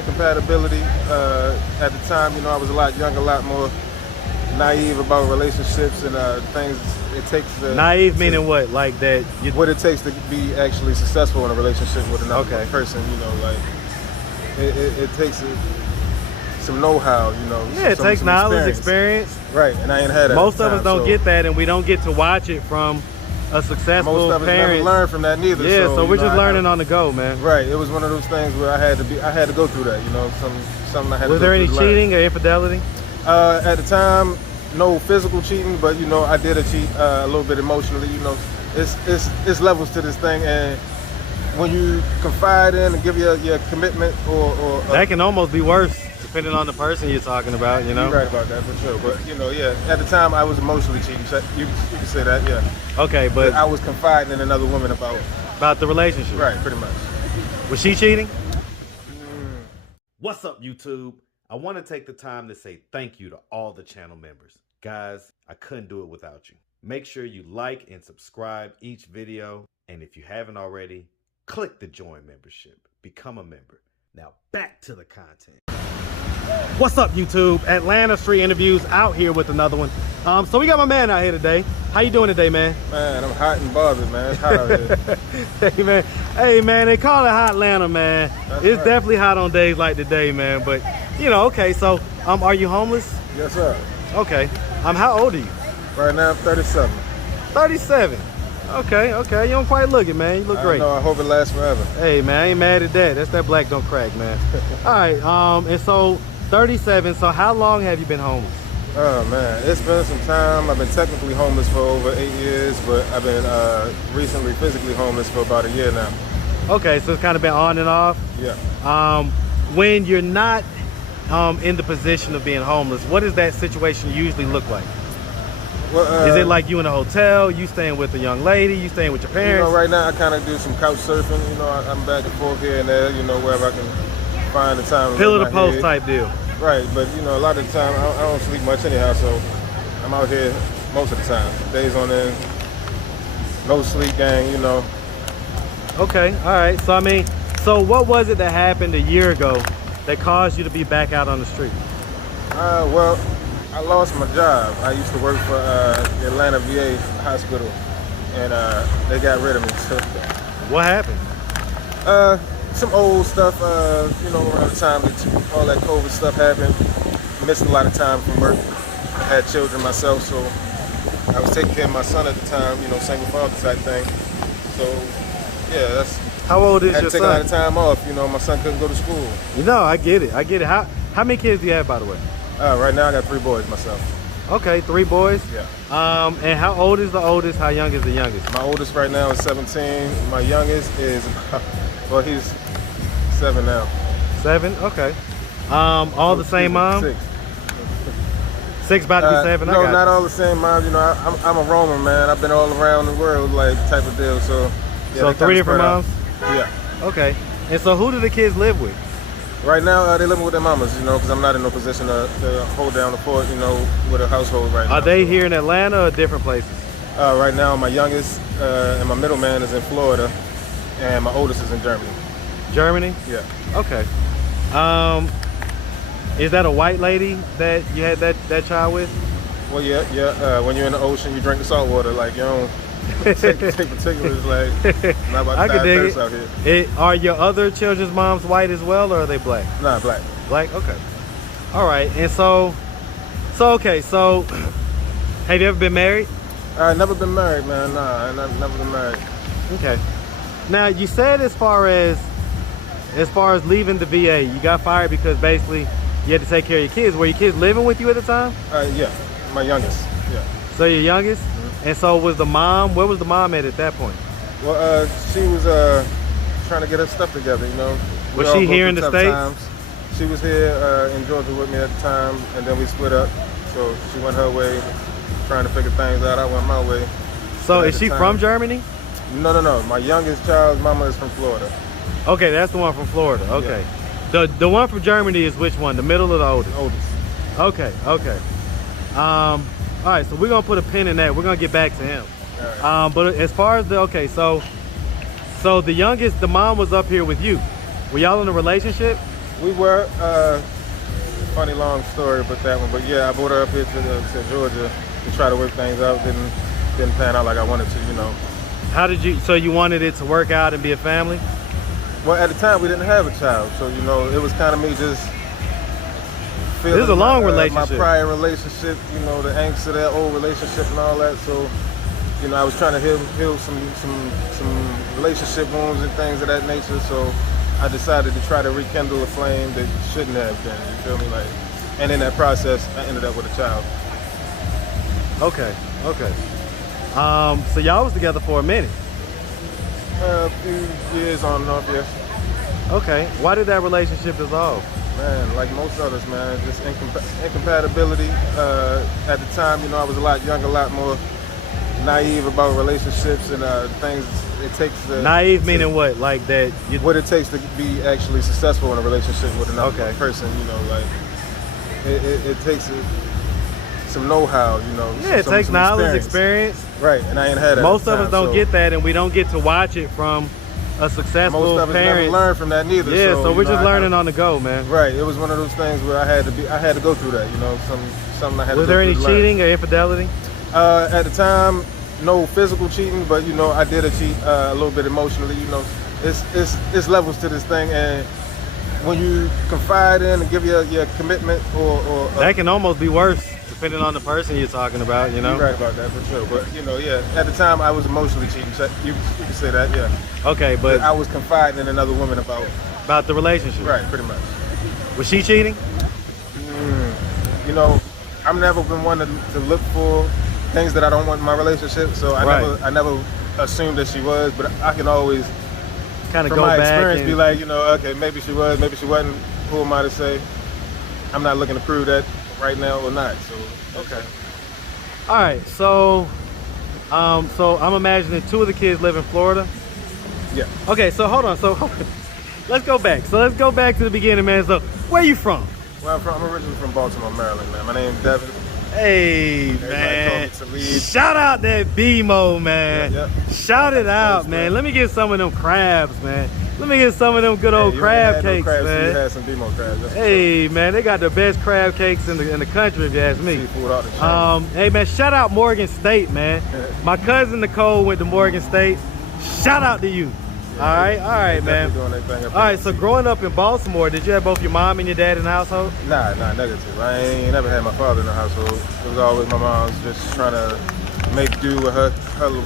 incompatibility. At the time, you know, I was a lot younger, a lot more naive about relationships and things it takes. Naive meaning what? Like that? What it takes to be actually successful in a relationship with another person. You know, like it takes some know-how. You know. Yeah, it takes knowledge, experience. Right, and I ain't had that. Most of us don't get that, and we don't get to watch it from a successful most of us parent. never learn from that neither. Yeah, so we're just learning on the go, man. Right, it was one of those things where I had to go through that. You know, something I had. Was there any cheating or infidelity? At the time, no physical cheating, but you know, I did cheat a little bit emotionally. You know, it's levels to this thing, and when you confide in and give your commitment, or that can almost be worse. Depending on the person you're talking about, you know? You're right about that, for sure. But, you know, yeah, at the time, I was emotionally cheating. So you can say that, yeah. Okay, but I was confiding in another woman about the relationship. Right, pretty much. Was she cheating? What's up, YouTube? I want to take the time to say thank you to all the channel members. Guys, I couldn't do it without you. Make sure you like and subscribe each video. And if you haven't already, click the join membership. Become a member. Now, back to the content. What's up, YouTube? Atlanta Street Interviews out here with another one. So we got my man out here today. How you doing today, man? Man, I'm hot and bothered, man. It's hot out here. Hey, man, they call it hot Atlanta, man. It's definitely hot on days like today, man. But, you know, okay, so are you homeless? Yes, sir. Okay. How old are you? Right now, I'm 37. 37? Okay. You don't quite look it, man. You look great. No, I hope it lasts forever. Hey, man, I ain't mad at that. That's that black don't crack, man. All right, and so 37, so how long have you been homeless? Oh, man, it's been some time. I've been technically homeless for over 8 years, but I've been recently physically homeless for about a year now. Okay, so it's kind of been on and off? Yeah. When you're not in the position of being homeless, what does that situation usually look like? Well, is it like you in a hotel, you staying with a young lady, you staying with your parents? You know, right now I kind of do some couch surfing. You know, I'm back and forth here and there, you know, wherever I can find the time. Pillar to post type deal. Right, but you know, a lot of the time I don't sleep much anyhow, so I'm out here most of the time. Days on end, no sleep, gang, you know. Okay, all right. So I mean, so what was it that happened a year ago that caused you to be back out on the street? Well, I lost my job. I used to work for the Atlanta VA hospital, and they got rid of me. So, what happened? Some old stuff, you know, around the time that all that COVID stuff happened. Missed a lot of time from work. I had children myself, so I was taking care of my son at the time, you know, single father type thing. So, yeah, that's... How old is your son? I had to take a lot of time off, you know, my son couldn't go to school. You know, I get it. How many kids do you have, by the way? Right now I got 3 boys myself. Okay, 3 boys? Yeah. And how old is the oldest? How young is the youngest? My oldest right now is 17. My youngest is, well, he's 7 now. 7? Okay. All the same mom? 6. 6 about to be 7? No, not all the same moms. You know, I'm a roamer, man. I've been all around the world, like, type of deal. So, yeah, so 3 different moms? Yeah. Okay. And so who do the kids live with? Right now, they're living with their mamas, you know, because I'm not in no position to hold down the fort, you know, with a household right now. Are they here in Atlanta or different places? Right now, my youngest and my middle man is in Florida, and my oldest is in Germany. Germany? Yeah. Okay. Is that a white lady that you had that child with? Well, yeah. When you're in the ocean, you drink the salt water, like, you don't take particulars, like, not about to die of thirst out here. Are your other children's moms white as well, or are they black? Nah, black. Black? Okay. All right. And so have you ever been married? I've never been married, man. Nah, I've never been married. Okay. Now, you said as far as leaving the VA, you got fired because basically you had to take care of your kids. Were your kids living with you at the time? Yeah, my youngest, yeah. So your youngest? And so was the mom, where was the mom at that point? Well, she was trying to get her stuff together, you know. Was she here in the States? Times. She was here in Georgia with me at the time, and then we split up. So she went her way, trying to figure things out. I went my way. So is she from Germany? No. My youngest child's mama is from Florida. Okay, that's the one from Florida. Okay. Yeah. The one from Germany is which one? The middle or the oldest? Oldest. Okay. All right, so we're gonna put a pin in that. We're gonna get back to him. Right. But as far as so the youngest, the mom was up here with you. Were y'all in a relationship? We were, funny long story about that one, but yeah, I brought her up here to Georgia to try to work things out. Didn't pan out like I wanted to, you know. How did you, so you wanted it to work out and be a family? Well, at the time we didn't have a child, so you know, it was kind of me just feeling This is a long relationship. my prior relationship, you know, the angst of that old relationship and all that. So, you know, I was trying to heal some relationship wounds and things of that nature. So I decided to try to rekindle a flame that shouldn't have been. You feel me? Like, and in that process, I ended up with a child. Okay, okay. So y'all was together for a minute. A few years on and off, yes. Okay. Why did that relationship dissolve? Man, like most others, man, just incompatibility. At the time, you know, I was a lot younger, a lot more naive about relationships and things it takes. Naive meaning what? Like that? What it takes to be actually successful in a relationship with another person. You know, like it takes some know-how. You know. Yeah, it takes knowledge, experience. Right, and I ain't had that. Most of us don't get that, and we don't get to watch it from a successful most of us parent. never learn from that neither. Yeah, so we're just learning on the go, man. Right, it was one of those things where I had to go through that. You know, something I had. Was there any cheating or infidelity? At the time, no physical cheating, but you know, I did cheat a little bit emotionally. You know, it's levels to this thing, and when you confide in and give your commitment, or that can almost be worse, depending on the person you're talking about. You know, you're right about that for sure. But you know, yeah, at the time I was emotionally cheating. So you can say that, yeah. Okay, but I was confiding in another woman about the relationship. Right, pretty much. Was she cheating? You know, I've never been one to look for things that I don't want in my relationship, so I never assumed that she was, but I can always kind of from go my back experience and be like, you know, okay, maybe she was, maybe she wasn't. Who am I to say? I'm not looking to prove that right now or not. So okay. All right, so I'm imagining 2 of the kids live in Florida. Yeah. Okay, so hold on. So let's go back. So let's go back to the beginning, man. So where you from? Well, I'm originally from Baltimore, Maryland, man. My name's Devin. Hey, man. Shout out that BMO, man. Yeah. Shout it out, man. Let me get some of them crabs, man. Let me get some of them good old crab cakes, man. You had some BMO crabs. Hey, man, they got the best crab cakes in the country, if you ask me. Seafood out the chain. Hey, man, shout out Morgan State, man. My cousin Nicole went to Morgan State. Shout out to you. Yeah, all right, man. All right, so growing up in Baltimore, did you have both your mom and your dad in the household? Nah, negative. I ain't never had my father in the household. It was always my mom's just trying to make do with her little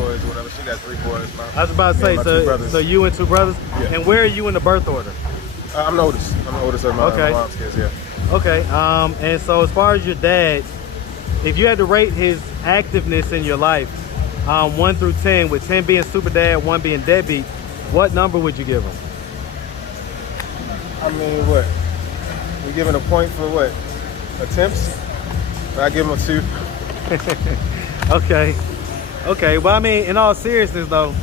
boys or whatever. She got 3 boys. I was about to say, so you and 2 brothers? Yeah. And where are you in the birth order? I'm the oldest. I'm the oldest of my mom's kids, yeah. Okay, and so as far as your dad, if you had to rate his activeness in your life, 1 through 10, with 10 being super dad, 1 being deadbeat, what number would you give him? I mean, what? We giving a point for what? Attempts? I give him a 2. Okay. Well, I mean, in all seriousness, though,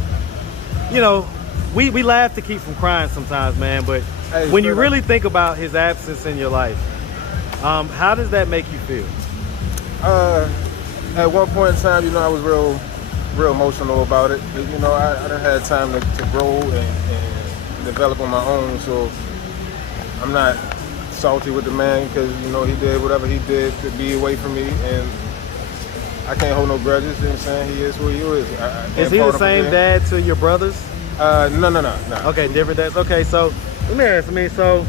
you know, we laugh to keep from crying sometimes, man. But hey, when you really think about his absence in your life, how does that make you feel? At one point in time, you know, I was real emotional about it. You know, I done had time to grow and develop on my own, so I'm not salty with the man because, you know, he did whatever he did to be away from me, and I can't hold no grudges. You know what I'm saying? He is who he is. Is he the same dad to your brothers? No. Okay, different dads. Okay, so let me ask, so,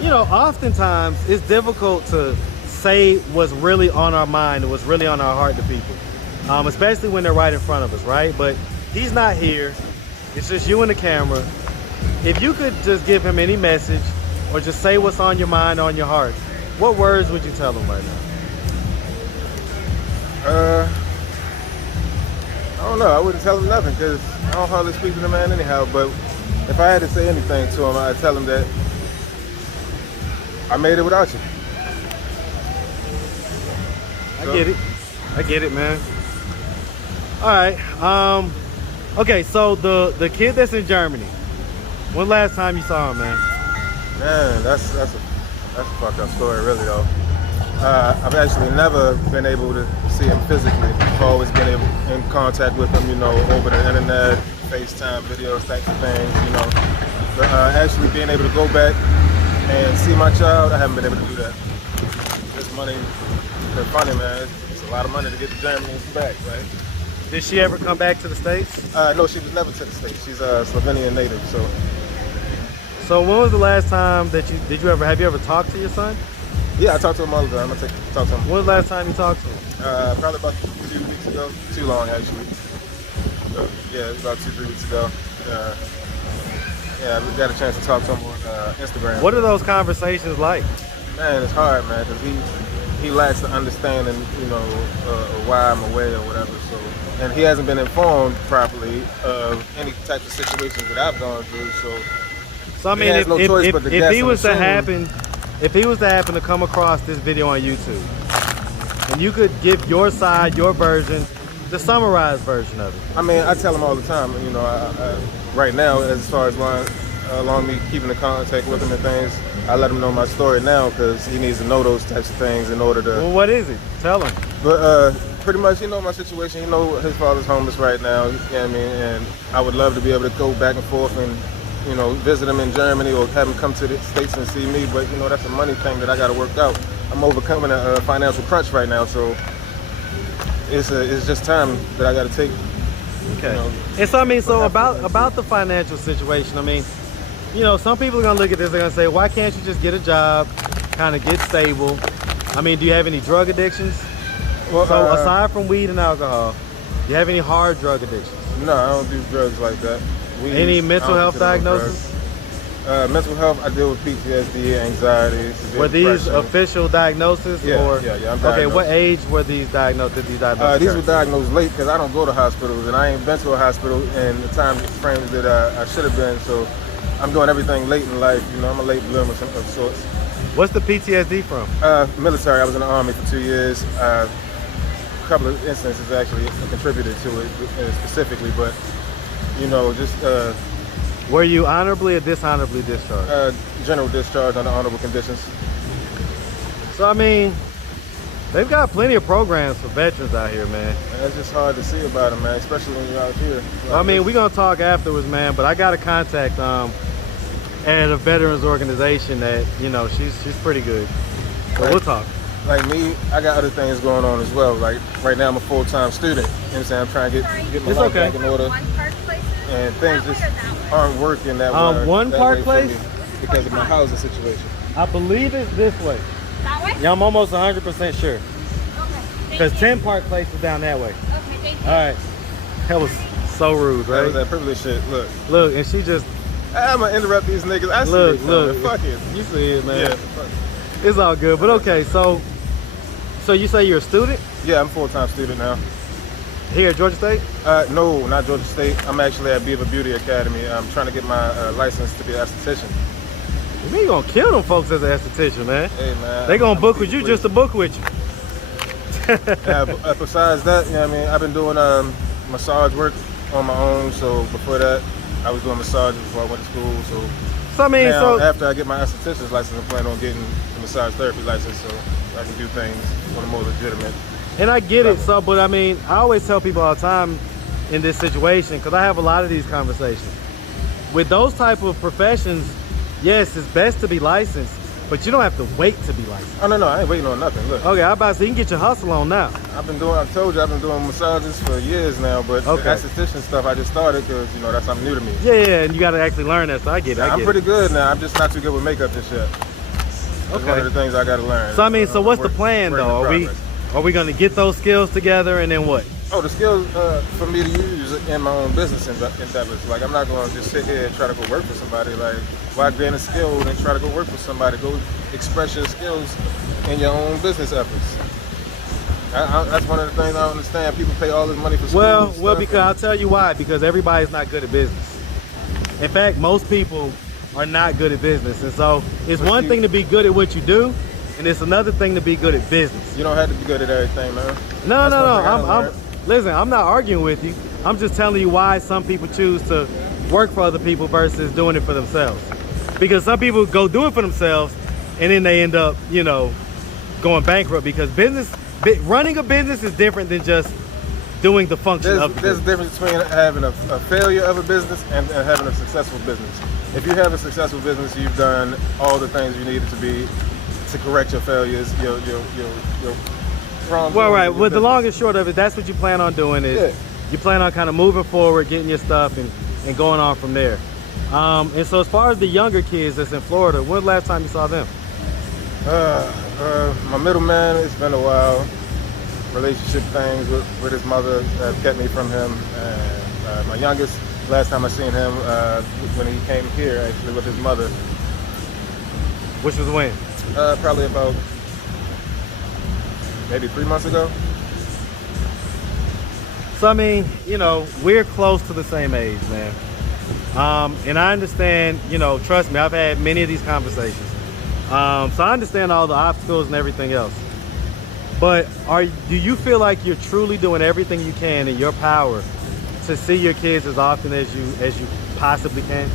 you know, oftentimes it's difficult to say what's really on our mind and what's really on our heart to people. Especially when they're right in front of us, right? But he's not here. It's just you and the camera. If you could just give him any message or just say what's on your mind, on your heart, what words would you tell him right now? I don't know. I wouldn't tell him nothing because I don't hardly speak to the man anyhow. But if I had to say anything to him, I'd tell him that I made it without you. I get it, man. All right. Okay, so the kid that's in Germany, when last time you saw him, man? Man, that's a fucked up story, really, though. I've actually never been able to see him physically. I've always been in contact with him, you know, over the internet, FaceTime videos, types of things, you know. But actually being able to go back and see my child, I haven't been able to do that. This money, been funny, man. It's a lot of money to get to Germany and back, right? Did she ever come back to the States? No, she was never to the States. She's a Slovenian native, so. So when was the last time that have you ever talked to your son? Yeah, I talk to him all the time. Talk to him. When was the last time you talked to him? Probably about 2 weeks ago. Too long, actually. So, yeah, it was about 2-3 weeks ago. Yeah, we got a chance to talk to him on Instagram. What are those conversations like? Man, it's hard, man, because he lacks the understanding, why I'm away or whatever. So, and he hasn't been informed properly of any types of situations that I've gone through. So I mean, if he was to happen to come across this video on YouTube, and you could give your side, your version, the summarized version of it. I mean, I tell him all the time, right now, as far as along me keeping in contact with him and things, I let him know my story now because he needs to know those types of things in order to. Well, what is it? Tell him. But pretty much, my situation. His father's homeless right now. You know what I mean? And I would love to be able to go back and forth and, visit him in Germany or have him come to the States and see me. But that's a money thing that I got to work out. I'm overcoming a financial crunch right now, so it's just time that I got to take. Okay. And so I mean, so about the financial situation, I mean, some people are gonna look at this, they're gonna say, why can't you just get a job, kind of get stable? I mean, do you have any drug addictions? Well, so aside from weed and alcohol, do you have any hard drug addictions? No, I don't do drugs like that. Any mental health diagnosis? Mental health, I deal with PTSD, anxiety, severe Were these depression. official diagnoses? Yeah, or? yeah, I'm Okay, diagnosed. what age were these diagnosed? These were diagnosed late because I don't go to hospitals, and I ain't been to a hospital in the time frames that I should have been. So I'm doing everything late in life. I'm a late bloomer of sorts. What's the PTSD from? Military. I was in the Army for 2 years. A couple of instances actually contributed to it specifically, but just. Were you honorably or dishonorably discharged? General discharge under honorable conditions. So I mean, they've got plenty of programs for veterans out here, man. That's just hard to see about them, man, especially when you're out here. I mean, we're gonna talk afterwards, man, but I got a contact at a veterans organization that, she's pretty good. So we'll talk. Like me, I got other things going on as well. Like right now I'm a full-time student. You know what I'm saying? I'm trying to get my life back in order. And things just aren't working that way. One Park Place? Because of my housing situation. I believe it's this way. That way? Yeah, I'm almost 100% sure. Okay. Because 10 Park Place is down that way. Okay, thank you. All right. That was so rude, That right? was that privilege shit. Look, and she just... I'm going to interrupt these niggas. I see it. Look. Fuck it. You see it, man. Yeah, fuck it. It's all good. But okay, so you say you're a student? Yeah, I'm a full-time student now. Here at Georgia State? No, not Georgia State. I'm actually at Beaver Beauty Academy. I'm trying to get my license to be an esthetician. You mean you gonna kill them folks as an esthetician, man? Hey, man. They gonna book with you just to book with you. Besides that, I've been doing massage work on my own. So before that, I was doing massages before I went to school. So I mean, now, after I get my esthetician's license, I'm planning on getting the massage therapy license so I can do things on a more legitimate. And I get it, but I mean, I always tell people all the time in this situation, because I have a lot of these conversations. With those type of professions, yes, it's best to be licensed, but you don't have to wait to be licensed. Oh, no, I ain't waiting on nothing. Look. Okay, I'm about to say, you can get your hustle on now. I told you I've been doing massages for years now, but the esthetician stuff I just started because, that's something new to me. Yeah, and you got to actually learn that, so I get it. I'm pretty good now. I'm just not too good with makeup and shit. That's one of the things I got to learn. So, I mean, so what's the plan, though? Are we going to get those skills together and then what? Oh, the skills for me to use in my own business endeavors. Like, I'm not going to just sit here and try to go work for somebody. Like, why gain a skill and try to go work for somebody? Go express your skills in your own business efforts. That's one of the things I don't understand. People pay all this money for school. Well, because I'll tell you why. Because everybody's not good at business. In fact, most people are not good at business. And so it's one thing to be good at what you do, and it's another thing to be good at business. You don't have to be good at everything, man. No. Listen, I'm not arguing with you. I'm just telling you why some people choose to work for other people versus doing it for themselves. Because some people go do it for themselves, and then they end up, going bankrupt. Because running a business is different than just doing the function of the There's a business. difference between having a failure of a business and having a successful business. If you have a successful business, you've done all the things you needed to correct your failures, your wrongdoings. Well, right. in your Well, the business. long and short of it, that's what you plan on doing is Yeah. you plan on kind of moving forward, getting your stuff and going on from there. And so as far as the younger kids that's in Florida, when was the last time you saw them? My middleman, it's been a while. Relationship things with his mother kept me from him. And my youngest, last time I seen him when he came here actually with his mother. Which was when? Probably about maybe 3 months ago. So I mean, you know, we're close to the same age, man. And I understand, you know, trust me, I've had many of these conversations. So I understand all the obstacles and everything else. But do you feel like you're truly doing everything you can in your power to see your kids as often as you possibly can?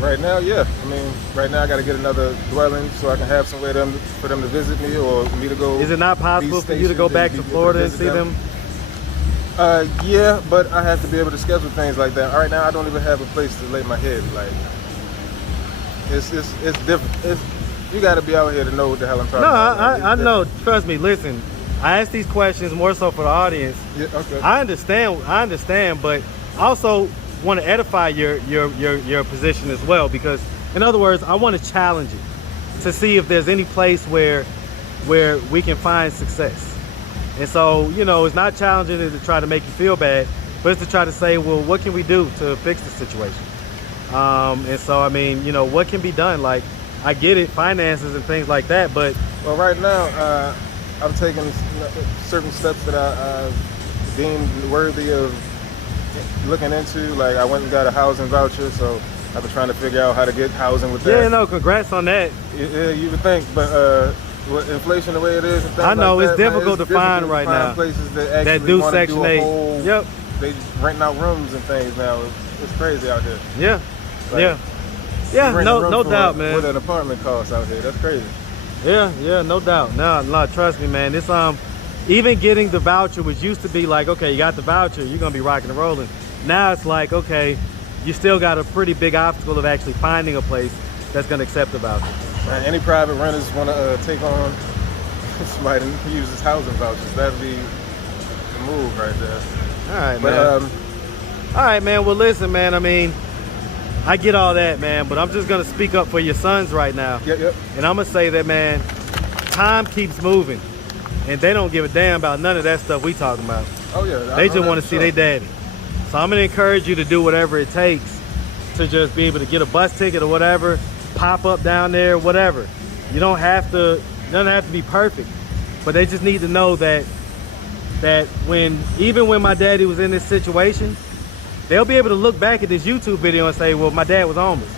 Right now, yeah. I mean, right now I got to get another dwelling so I can have somewhere for them to visit me or me to go. Is it not possible for you to go back to Florida and see them? Yeah, but I have to be able to schedule things like that. Right now, I don't even have a place to lay my head. Like, it's different. You got to be out here to know what the hell I'm talking No, about. I know. Trust me. Listen, I ask these questions more so for the audience. Yeah, okay. I understand, but I also want to edify your position as well, because in other words, I want to challenge you to see if there's any place where we can find success. And so, you know, it's not challenging to try to make you feel bad, but it's to try to say, well, what can we do to fix the situation? And so, I mean, you know, what can be done? Like, I get it, finances and things like that, but Well, right now, I'm taking certain steps that I deemed worthy of looking into. Like, I went and got a housing voucher, so I've been trying to figure out how to get housing with that. yeah, no, congrats on that. Yeah, you would think, but with inflation the way it is, and things I know, like it's that, man, difficult to find right now. Places that actually do want to Section do a 8. whole, Yep. They renting out rooms and things now. It's crazy out here. Yeah, Like, yeah, you yeah. rent a room No for doubt, man. What an apartment costs out here. That's crazy. Yeah, no doubt. No, trust me, man. It's even getting the voucher, which used to be like, okay, you got the voucher, you're gonna be rocking and rolling. Now it's like, okay, you still got a pretty big obstacle of actually finding a place that's gonna accept the voucher. Man, any private renters want to take on somebody who uses housing vouchers, that'd be the move right there. All right, But man. All right, man. Well, listen, man. I mean, I get all that, man, but I'm just gonna speak up for your sons right now. Yep. And I'm gonna say that, man, time keeps moving, and they don't give a damn about none of that stuff we talking about. Oh yeah. They just want to see their daddy. So I'm gonna encourage you to do whatever it takes to just be able to get a bus ticket or whatever, pop up down there, whatever. You don't have to, doesn't have to be perfect, but they just need to know that even when my daddy was in this situation, they'll be able to look back at this YouTube video and say, well, my dad was homeless.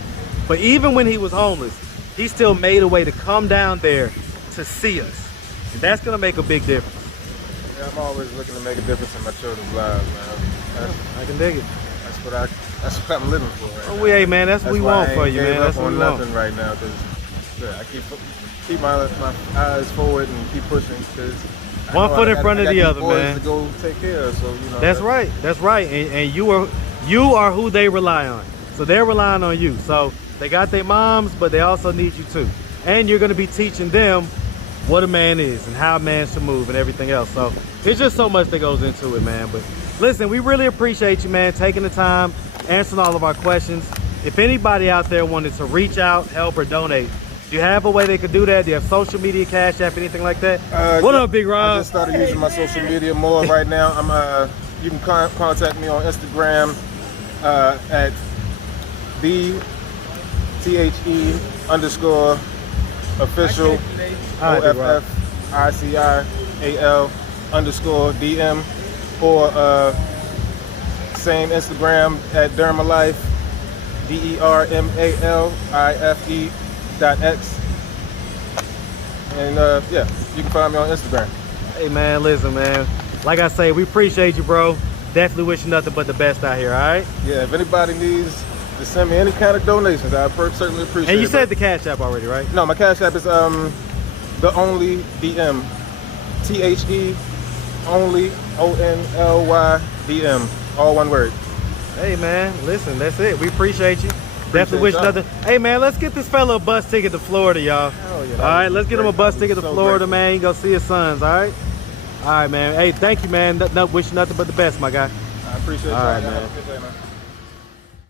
But even when he was homeless, he still made a way to come down there to see us. And that's gonna make a big difference. Yeah, I'm always looking to make a difference in my children's lives, man. I can dig it. That's what I'm living for. Right Oh, now. hey, man, that's what we why want I for ain't you, gave man. up That's what on we want. nothing right now, because I keep my eyes forward and keep pushing. Because One foot in front of the other, man. To go take care of, so you know. That's right. That's right. And you are who they rely on. So they're relying on you. So they got their moms, but they also need you too. And you're going to be teaching them what a man is and how a man should move and everything else. So there's just so much that goes into it, man. But listen, we really appreciate you, man, taking the time, answering all of our questions. If anybody out there wanted to reach out, help, or donate, do you have a way they could do that? Do you have social media, Cash App, anything like that? What up, Big Rob? I just started using my social media more right now. You can contact me on Instagram at _official OFFICIAL_DM, or same Instagram at Dermalife, DERMALIFE.X. And yeah, you can find me on Instagram. Hey, man, listen, man. Like I say, we appreciate you, bro. Definitely wish you nothing but the best out here, all right? Yeah, if anybody needs to send me any kind of donations, I certainly appreciate it. And you said the Cash App already, right? No, my Cash App is theonlydm, Only, ONLYDM, all one word. Hey man, listen, that's it. We appreciate you. Definitely wish y'all. nothing. Hey man, let's get this fella a bus ticket to Florida, y'all. Hell yeah, All right, let's get him a great. bus ticket to So Florida, grateful. man. He go see his sons, all right? All right, man. Hey, thank you, man. Wish you nothing but the best, my guy. I appreciate All y'all. right, Y'all man. have a good day, man.